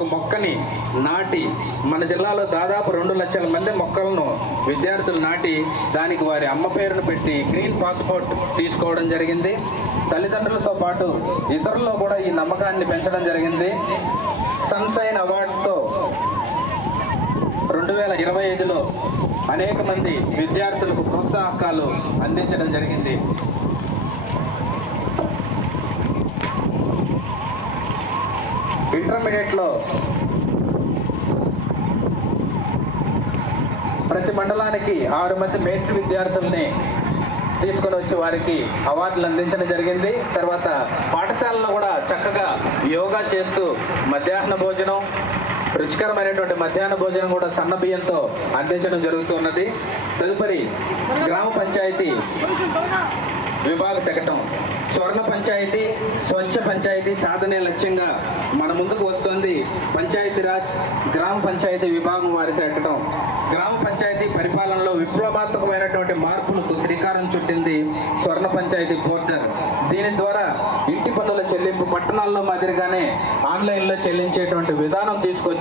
ఒక మొక్కని నాటి మన జిల్లాలో దాదాపు 2 లక్షల మంది మొక్కలను విద్యార్థులు నాటి దానికి వారి అమ్మ పేరును పెట్టి గ్రీన్ పాస్పోర్ట్ తీసుకోవడం జరిగింది. తల్లిదండ్రులతో పాటు ఇతరుల్లో కూడా ఈ నమ్మకాన్ని పెంచడం జరిగింది. సన్షైన్ అవార్డ్స్తో 2025లో అనేక మంది విద్యార్థులకు ప్రోత్సాహకాలు అందించడం జరిగింది. ఇంటర్మీడియట్లో ప్రతి మండలానికి 6 మంది మెరిట్ విద్యార్థుల్ని తీసుకొని వచ్చి వారికి అవార్డులు అందించడం జరిగింది. తర్వాత పాఠశాలలో కూడా చక్కగా యోగా చేస్తూ మధ్యాహ్న భోజనం, రుచికరమైనటువంటి మధ్యాహ్న భోజనం కూడా సన్న బియ్యంతో అందించడం జరుగుతున్నది. తదుపరి గ్రామ పంచాయతీ విభాగ శకటం స్వర్ణ పంచాయతీ, స్వచ్ఛ పంచాయతీ సాధనే లక్ష్యంగా మన ముందుకు వస్తుంది. పంచాయతీరాజ్ గ్రామ పంచాయతీ విభాగం వారి శకటం గ్రామ పంచాయతీ పరిపాలనలో విప్లవాత్మకమైనటువంటి మార్పులకు శ్రీకారం చుట్టింది స్వర్ణ పంచాయతీ పోర్టల్. దీని ద్వారా ఇంటి పన్నుల చెల్లింపు పట్టణాల్లో మాదిరిగానే ఆన్లైన్లో చెల్లించేటువంటి విధానం తీసుకొచ్చి